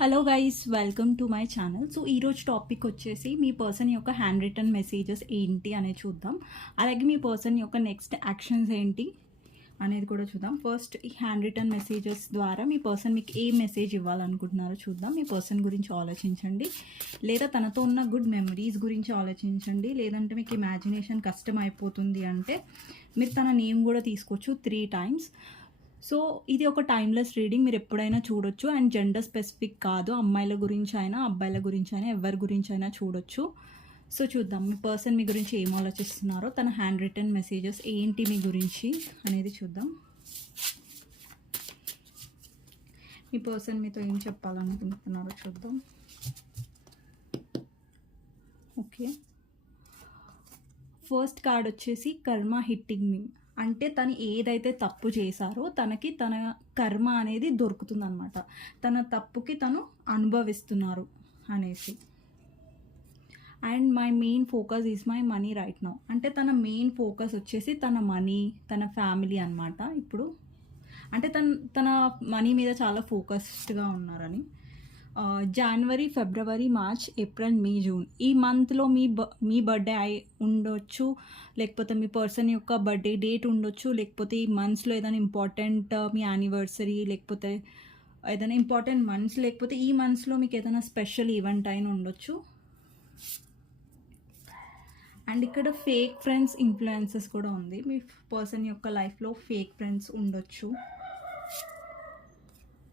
Hello guys welcome to my channel so ఈరోజు topic వచ్చేసి మీ పర్సన్ యొక్క హ్యాండ్ రిటర్న్ మెసేజెస్ ఏంటి అనేది చూద్దాం. అలాగే మీ పర్సన్ యొక్క నెక్స్ట్ యాక్షన్స్ ఏంటి అనేది కూడా చూద్దాం. ఫస్ట్ ఈ హ్యాండ్ రిటర్న్ మెసేజెస్ ద్వారా మీ పర్సన్ మీకు ఏ మెసేజ్ ఇవ్వాలనుకుంటున్నారో చూద్దాం. మీ పర్సన్ గురించి ఆలోచించండి. లేదా తనతో ఉన్న గుడ్ మెమరీస్ గురించి ఆలోచించండి. లేదంటే మీకు ఇమాజినేషన్ కష్టం అయిపోతుంది అంటే మీరు తన నేమ్ కూడా తీసుకోవచ్చు త్రీ టైమ్స్ సో ఇది ఒక టైమ్లెస్ రీడింగ్ మీరు ఎప్పుడైనా చూడొచ్చు. అండ్ జెండర్ స్పెసిఫిక్ కాదు. అమ్మాయిల గురించి అయినా అబ్బాయిల గురించి అయినా ఎవరి గురించి అయినా చూడొచ్చు. సో చూద్దాం. మీ పర్సన్ మీ గురించి ఏం ఆలోచిస్తున్నారో తన హ్యాండ్ రిటర్న్ మెసేజెస్ ఏంటి మీ గురించి అనేది చూద్దాం. మీ పర్సన్ మీతో ఏం చెప్పాలనుకుంటున్నారో చూద్దాం. ఓకే ఫస్ట్ కార్డ్ వచ్చేసి కర్మ హిట్టింగ్ మీ అంటే తను ఏదైతే తప్పు చేశారో తనకి తన కర్మ అనేది దొరుకుతుందన్నమాట. తన తప్పుకి తను అనుభవిస్తున్నారు అనేసి. And my main focus is my money right now. అంటే తన మెయిన్ ఫోకస్ వచ్చేసి తన మనీ తన ఫ్యామిలీ అనమాట ఇప్పుడు అంటే తన తన మనీ మీద చాలా ఫోకస్డ్గా ఉన్నారని. జనవరి ఫిబ్రవరి మార్చ్ ఏప్రిల్ మే జూన్ ఈ మంత్లో మీ బ మీ బర్త్డే అయి ఉండొచ్చు లేకపోతే మీ పర్సన్ యొక్క బర్త్డే డేట్ ఉండొచ్చు లేకపోతే ఈ మంత్స్లో ఏదైనా ఇంపార్టెంట్ మీ యానివర్సరీ లేకపోతే ఏదైనా ఇంపార్టెంట్ మంత్స్ లేకపోతే ఈ మంత్స్లో మీకు ఏదైనా స్పెషల్ ఈవెంట్ అయినా ఉండొచ్చు. అండ్ ఇక్కడ ఫేక్ ఫ్రెండ్స్ ఇన్ఫ్లుయెన్సెస్ కూడా ఉంది. మీ పర్సన్ యొక్క లైఫ్లో ఫేక్ ఫ్రెండ్స్ ఉండొచ్చు.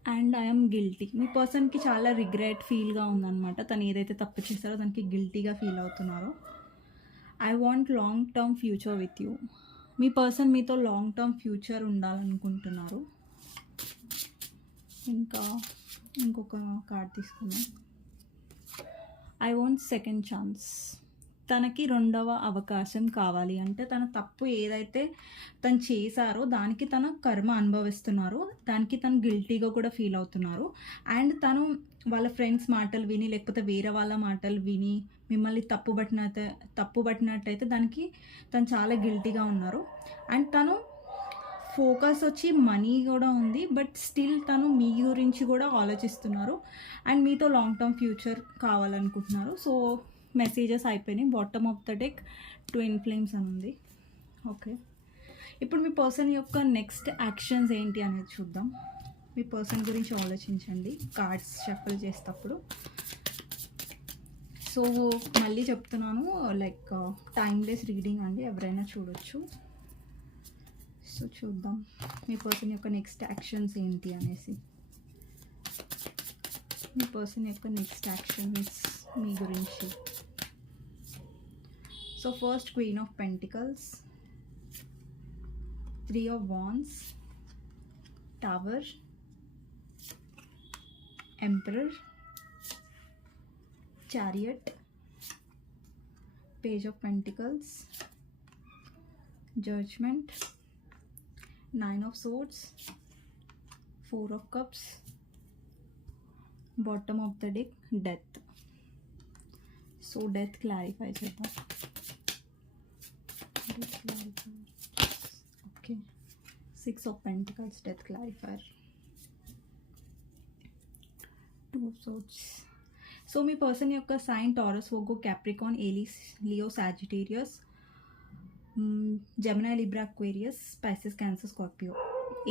And I'm guilty. మీ పర్సన్కి చాలా రిగ్రెట్ ఫీల్గా ఉందన్నమాట. తను ఏదైతే తప్పు చేశారో దానికి గిల్టీగా ఫీల్ అవుతున్నారో. I want long term future with you. Me person మీతో లాంగ్ టర్మ్ ఫ్యూచర్ ఉండాలనుకుంటున్నారు. ఇంకా ఇంకొక కార్డ్ తీసుకున్నాం ఐ వాంట్ సెకండ్ ఛాన్స్. తనకి రెండవ అవకాశం కావాలి. అంటే తన తప్పు ఏదైతే తను చేశారో దానికి తన కర్మ అనుభవిస్తున్నారు. దానికి తను గిల్టీగా కూడా ఫీల్ అవుతున్నారు. అండ్ తను వాళ్ళ ఫ్రెండ్స్ మాటలు విని లేకపోతే వేరే వాళ్ళ మాటలు విని మిమ్మల్ని తప్పు పట్టినట్టు తప్పు పట్టినట్టయితే దానికి తను చాలా గిల్టీగా ఉన్నారు. అండ్ తను ఫోకస్ వచ్చి మనీ కూడా ఉంది. బట్ స్టిల్ తను మీ గురించి కూడా ఆలోచిస్తున్నారు. అండ్ మీతో లాంగ్ టర్మ్ ఫ్యూచర్ కావాలనుకుంటున్నారు. సో మెసేజెస్ అయిపోయినాయి. Bottom of the deck twin flames అని ఉంది. ఓకే ఇప్పుడు మీ పర్సన్ యొక్క నెక్స్ట్ యాక్షన్స్ ఏంటి అనేది చూద్దాం. మీ పర్సన్ గురించి ఆలోచించండి. కార్డ్స్ షఫల్ చేసేటప్పుడు. సో మళ్ళీ చెప్తున్నాను లైక్ టైమ్లెస్ రీడింగ్ అండి. ఎవరైనా చూడొచ్చు. సో చూద్దాం. మీ పర్సన్ యొక్క నెక్స్ట్ యాక్షన్స్ ఏంటి అనేసి. మీ పర్సన్ యొక్క నెక్స్ట్ యాక్షన్స్ మీ గురించి. so first queen of pentacles. Three of wands. Tower. Emperor. Chariot. Page of pentacles. Judgment. Nine of swords. Four of cups. Bottom of the deck death. So death clarifies it. Okay six of pentacles death clarifier. Two of swords. So me person యొక్క sign Taurus Virgo Capricorn Aries Leo Sagittarius Gemini Libra Aquarius Pisces Cancer Scorpio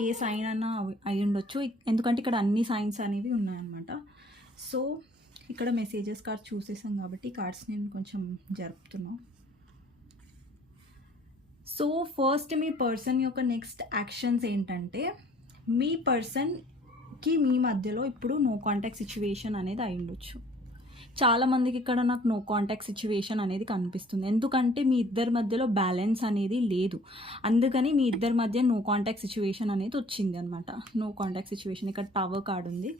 ఏ sign అన్నా అయి ఉండొచ్చు. ఎందుకంటే ఇక్కడ అన్ని science అనేవి ఉన్నాయన్నమాట. So ఇక్కడ మెసేజెస్ కార్డ్ చూసేసాం కాబట్టి కార్డ్స్ నేను కొంచెం జరుపుతున్నాను సో ఫస్ట్ మీ పర్సన్ యొక్క నెక్స్ట్ యాక్షన్స్ ఏంటంటే మీ పర్సన్కి మీ మధ్యలో ఇప్పుడు నో కాంటాక్ట్ సిచ్యువేషన్ అనేది అయి ఉండొచ్చు చాలా మందికి ఇక్కడ నాకు నో కాంటాక్ట్ సిచ్యువేషన్ అనేది కనిపిస్తుంది. ఎందుకంటే మీ ఇద్దరి మధ్యలో బ్యాలెన్స్ అనేది లేదు. అందుకని మీ ఇద్దరి మధ్య నో కాంటాక్ట్ సిచ్యువేషన్ అనేది వచ్చింది అనమాట నో కాంటాక్ట్ సిచ్యువేషన్ ఇక్కడ టవర్ కార్డ్ ఉంది.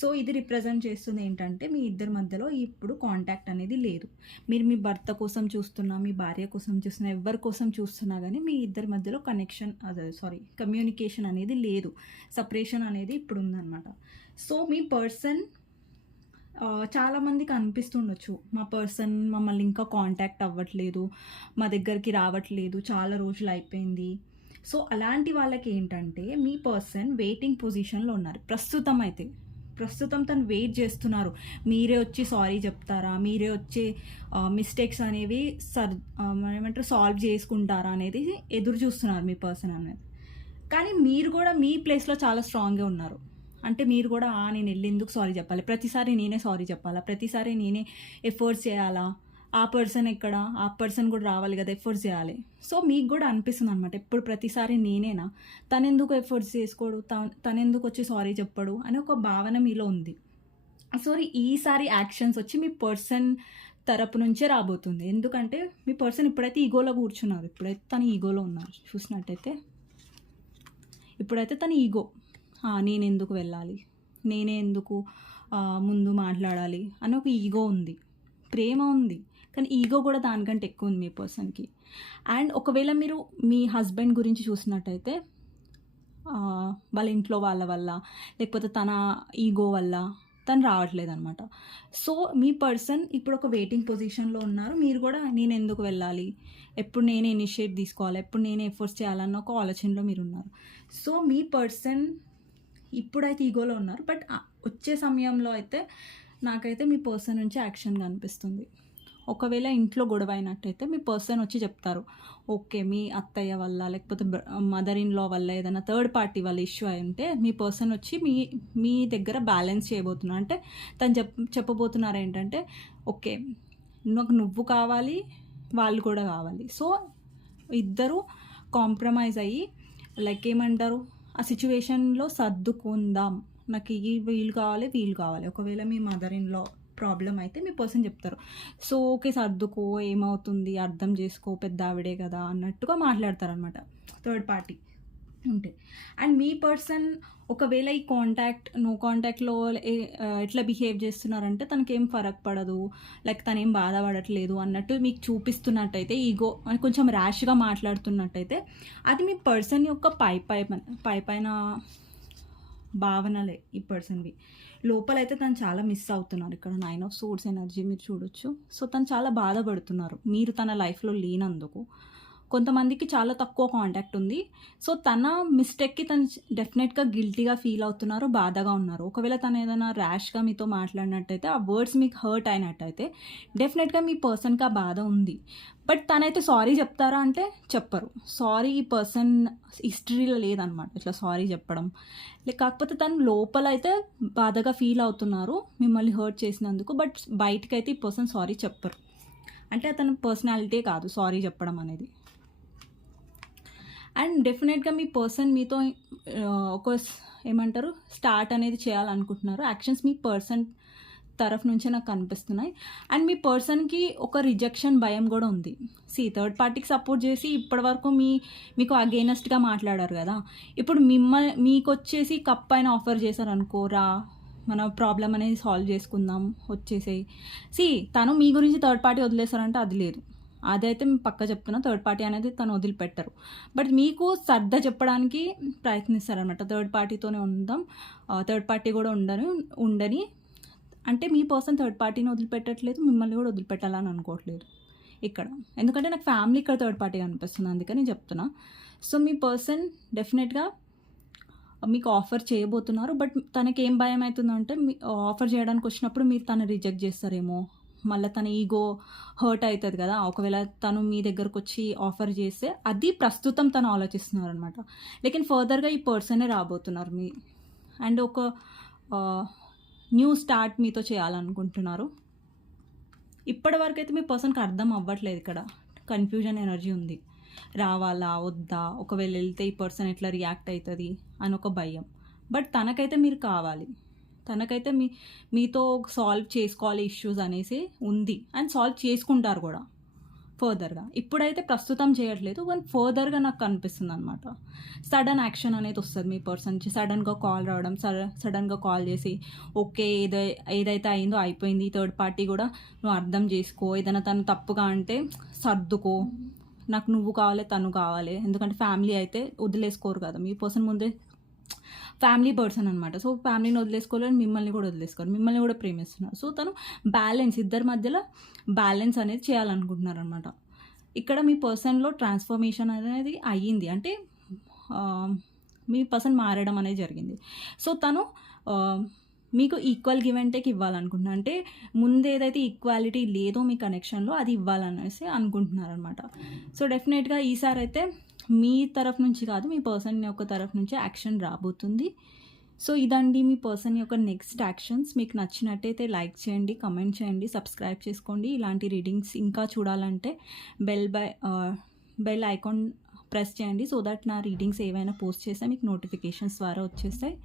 సో ఇది రిప్రజెంట్ చేస్తుంది ఏంటంటే మీ ఇద్దరి మధ్యలో ఇప్పుడు కాంటాక్ట్ అనేది లేదు. మీరు మీ భర్త కోసం చూస్తున్నా మీ భార్య కోసం చూస్తున్నా ఎవరి కోసం చూస్తున్నా కానీ మీ ఇద్దరి మధ్యలో కనెక్షన్ అదే సారీ కమ్యూనికేషన్ అనేది లేదు. సపరేషన్ అనేది ఇప్పుడు ఉందన్నమాట. సో మీ పర్సన్ చాలామందికి చాలా మందికి అనిపిస్తుండొచ్చు. మా పర్సన్ మమ్మల్ని ఇంకా కాంటాక్ట్ అవ్వట్లేదు మా దగ్గరికి రావట్లేదు చాలా రోజులు అయిపోయింది. సో అలాంటి వాళ్ళకి ఏంటంటే మీ పర్సన్ వెయిటింగ్ పొజిషన్లో ఉన్నారు. ప్రస్తుతం అయితే. ప్రస్తుతం తను వెయిట్ చేస్తున్నారు. మీరే వచ్చి సారీ చెప్తారా? మీరే వచ్చే మిస్టేక్స్ అనేవి సర్ ఏమంటారు సాల్వ్ చేసుకుంటారా అనేది ఎదురు చూస్తున్నారు మీ పర్సన్ అనేది. కానీ మీరు కూడా మీ ప్లేస్లో చాలా స్ట్రాంగ్గా ఉన్నారు. అంటే మీరు కూడా నేను వెళ్ళేందుకు సారీ చెప్పాలి. ప్రతిసారి నేనే సారీ చెప్పాలా? ప్రతిసారి నేనే ఎఫర్ట్స్ చేయాలా? ఆ పర్సన్ ఎక్కడ? ఆ పర్సన్ కూడా రావాలి కదా ఎఫర్ట్స్ చేయాలి. సో మీకు కూడా అనిపిస్తుంది అనమాట ఎప్పుడు ప్రతిసారి నేనేనా? తనెందుకు ఎఫర్ట్స్ చేసుకోడు? తను ఎందుకు వచ్చి సారీ చెప్పడు? అని ఒక భావన మీలో ఉంది. సో ఈసారి యాక్షన్స్ వచ్చి మీ పర్సన్ తరపు నుంచే రాబోతుంది. ఎందుకంటే మీ పర్సన్ ఇప్పుడైతే ఈగోలో కూర్చున్నారు. ఇప్పుడైతే తను ఈగోలో ఉన్నారు. చూసినట్టయితే ఇప్పుడైతే తన ఈగో. నేను ఎందుకు వెళ్ళాలి? నేనే ఎందుకు ముందు మాట్లాడాలి? అని ఒక ఈగో ఉంది. ప్రేమ ఉంది. కానీ ఈగో కూడా దానికంటే ఎక్కువ ఉంది మీ పర్సన్కి. అండ్ ఒకవేళ మీరు మీ హస్బెండ్ గురించి చూసినట్టయితే వాళ్ళ ఇంట్లో వాళ్ళ వల్ల లేకపోతే తన ఈగో వల్ల తను రావట్లేదు అనమాట సో మీ పర్సన్ ఇప్పుడు ఒక వెయిటింగ్ పొజిషన్లో ఉన్నారు. మీరు కూడా నేను ఎందుకు వెళ్ళాలి? ఎప్పుడు నేనే ఇనిషియేట్ తీసుకోవాలి? ఎప్పుడు నేనే ఎఫర్ట్స్ చేయాలన్న ఒక ఆలోచనలో మీరు ఉన్నారు. సో మీ పర్సన్ ఇప్పుడైతే ఈగోలో ఉన్నారు. బట్ వచ్చే సమయంలో అయితే నాకైతే మీ పర్సన్ నుంచి యాక్షన్ కనిపిస్తుంది. ఒకవేళ ఇంట్లో గొడవ అయినట్టయితే మీ పర్సన్ వచ్చి చెప్తారు ఓకే మీ అత్తయ్య వల్ల లేకపోతే మదర్ ఇన్ లా వల్ల ఏదైనా థర్డ్ పార్టీ వల్ల ఇష్యూ అయి ఉంటే మీ పర్సన్ వచ్చి మీ మీ దగ్గర బ్యాలెన్స్ చేయబోతున్నారు అంటే తను చెప్ చెప్పబోతున్నారు ఏంటంటే ఓకే నాకు నువ్వు కావాలి వాళ్ళు కూడా కావాలి. సో ఇద్దరు కాంప్రమైజ్ అయ్యి లైక్ ఏమంటారు ఆ సిచ్యువేషన్లో సర్దుకుందాం. నాకు ఈ వీలు కావాలి వీలు కావాలి. ఒకవేళ మీ మదర్ ఇన్ లా ప్రాబ్లం అయితే మీ పర్సన్ చెప్తారు. సో ఓకే సర్దుకో ఏమవుతుంది అర్థం చేసుకో పెద్ద ఆవిడే కదా అన్నట్టుగా మాట్లాడతారనమాట థర్డ్ పార్టీ. ఉంటాయి. అండ్ మీ పర్సన్ ఒకవేళ ఈ కాంటాక్ట్ నో కాంటాక్ట్లో ఎట్లా బిహేవ్ చేస్తున్నారంటే తనకేం ఫరక్ పడదు లైక్ తనేం బాధపడట్లేదు అన్నట్టు మీకు చూపిస్తున్నట్టయితే ఈగో కొంచెం ర్యాష్గా మాట్లాడుతున్నట్టయితే అది మీ పర్సన్ యొక్క పై పై పై పైన భావనలే ఈ పర్సన్వి. లోపలైతే తను చాలా మిస్ అవుతున్నారు. ఇక్కడ నైన్ ఆఫ్ సోర్స్ ఎనర్జీ మీరు చూడొచ్చు. సో తను చాలా బాధపడుతున్నారు. మీరు తన లైఫ్లో లేనందుకు. కొంతమందికి చాలా తక్కువ కాంటాక్ట్ ఉంది. సో తన మిస్టేక్కి తను డెఫినెట్గా గిల్టీగా ఫీల్ అవుతున్నారు బాధగా ఉన్నారు ఒకవేళ తను ఏదైనా ర్యాష్గా మీతో మాట్లాడినట్టయితే ఆ వర్డ్స్ మీకు హర్ట్ అయినట్టయితే డెఫినెట్గా మీ పర్సన్కి ఆ బాధ ఉంది. బట్ తనైతే సారీ చెప్తారా అంటే చెప్పరు. సారీ ఈ పర్సన్ హిస్టరీలో లేదనమాట. ఇట్లా సారీ చెప్పడం. లేక కాకపోతే తను లోపల అయితే బాధగా ఫీల్ అవుతున్నారు మిమ్మల్ని హర్ట్ చేసినందుకు బట్ బయటకైతే ఈ పర్సన్ సారీ చెప్పరు. అంటే అతని పర్సనాలిటీ కాదు సారీ చెప్పడం అనేది. అండ్ డెఫినెట్గా మీ పర్సన్ మీతో ఒక ఏమంటారు స్టార్ట్ అనేది చేయాలనుకుంటున్నారు. యాక్షన్స్ మీ పర్సన్ తరఫు నుంచే నాకు కనిపిస్తున్నాయి. అండ్ మీ పర్సన్కి ఒక రిజెక్షన్ భయం కూడా ఉంది. సి థర్డ్ పార్టీకి సపోర్ట్ చేసి ఇప్పటివరకు మీ మీకు అగేనెస్ట్గా మాట్లాడారు కదా. ఇప్పుడు మిమ్మల్ని మీకు వచ్చేసి కప్ పైన ఆఫర్ చేశారనుకో రా మన ప్రాబ్లం అనేది సాల్వ్ చేసుకుందాం వచ్చేసేయి. సి తను మీ గురించి థర్డ్ పార్టీ వదిలేశారంటే అది లేదు. అదైతే మేము పక్క చెప్తున్నా థర్డ్ పార్టీ అనేది తను వదిలిపెట్టరు. బట్ మీకు సర్దా చెప్పడానికి ప్రయత్నిస్తారనమాట థర్డ్ పార్టీతోనే ఉందాం. థర్డ్ పార్టీ కూడా ఉండని ఉండని. అంటే మీ పర్సన్ థర్డ్ పార్టీని వదిలిపెట్టట్లేదు మిమ్మల్ని కూడా వదిలిపెట్టాలని అనుకోవట్లేదు ఇక్కడ. ఎందుకంటే నాకు ఫ్యామిలీ ఇక్కడ థర్డ్ పార్టీ అనిపిస్తుంది అందుకని చెప్తున్నా. సో మీ పర్సన్ డెఫినెట్గా మీకు ఆఫర్ చేయబోతున్నారు బట్ తనకి ఏం భయం అవుతుందంటే మీ ఆఫర్ చేయడానికి వచ్చినప్పుడు మీరు తను రిజెక్ట్ చేస్తారేమో మళ్ళీ తన ఈగో హర్ట్ అవుతుంది కదా ఒకవేళ తను మీ దగ్గరకు వచ్చి ఆఫర్ చేస్తే అది ప్రస్తుతం తను ఆలోచిస్తున్నారు అనమాట లేకిన్ ఫర్దర్గా ఈ పర్సనే రాబోతున్నారు మీ. అండ్ ఒక న్యూ స్టార్ట్ మీతో చేయాలనుకుంటున్నారు. ఇప్పటి వరకు అయితే మీ పర్సన్కి అర్థం అవ్వట్లేదు ఇక్కడ. కన్ఫ్యూజన్ ఎనర్జీ ఉంది. రావాలా వద్దా ఒకవేళ వెళ్తే ఈ పర్సన్ ఎట్లా రియాక్ట్ అవుతుంది అని ఒక భయం. బట్ తనకైతే మీరు కావాలి. తనకైతే మీ మీతో సాల్వ్ చేసుకోవాలి ఇష్యూస్ అనేసి ఉంది. అండ్ సాల్వ్ చేసుకుంటారు కూడా ఫర్దర్గా ఇప్పుడైతే ప్రస్తుతం చేయట్లేదు కానీ ఫర్దర్గా నాకు కనిపిస్తుంది అనమాట సడన్ యాక్షన్ అనేది వస్తుంది మీ పర్సన్ నుంచి సడన్గా కాల్ రావడం సడన్గా కాల్ చేసి ఓకే ఏదో ఏదైతే అయిందో అయిపోయింది థర్డ్ పార్టీ కూడా నువ్వు అర్థం చేసుకో. ఏదైనా తను తప్పుగా అంటే సర్దుకో. నాకు నువ్వు కావాలి తను కావాలి. ఎందుకంటే ఫ్యామిలీ అయితే వదిలేసుకోరు కదా. మీ పర్సన్ ముందే ఫ్యామిలీ పర్సన్ అనమాట సో ఫ్యామిలీని వదిలేసుకోవాలని మిమ్మల్ని కూడా వదిలేసుకోరు. మిమ్మల్ని కూడా ప్రేమిస్తున్నారు. సో తను బ్యాలెన్స్ ఇద్దరి మధ్యలో బ్యాలెన్స్ అనేది చేయాలనుకుంటున్నారు అనమాట ఇక్కడ మీ పర్సన్లో ట్రాన్స్ఫర్మేషన్ అనేది అయ్యింది. అంటే మీ పర్సన్ మారడం అనేది జరిగింది. సో తను మీకు ఈక్వల్ గివ్ అండ్ టేక్ ఇవ్వాలనుకుంటున్నా. అంటే ముందు ఏదైతే ఈక్వాలిటీ లేదో మీ కనెక్షన్లో అది ఇవ్వాలనేసి అనుకుంటున్నారనమాట సో డెఫినెట్గా ఈసారి అయితే మీ తరఫు నుంచి కాదు మీ పర్సన్ యొక్క తరఫు నుంచి యాక్షన్ రాబోతుంది. సో ఇదండి మీ పర్సన్ యొక్క నెక్స్ట్ యాక్షన్స్. మీకు నచ్చినట్టయితే లైక్ చేయండి కమెంట్ చేయండి సబ్స్క్రైబ్ చేసుకోండి. ఇలాంటి రీడింగ్స్ ఇంకా చూడాలంటే bell by bell icon press చేయండి. సో దట్ నా రీడింగ్స్ ఏవైనా పోస్ట్ చేస్తే మీకు నోటిఫికేషన్స్ ద్వారా వచ్చేస్తాయి.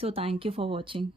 So thank you for watching.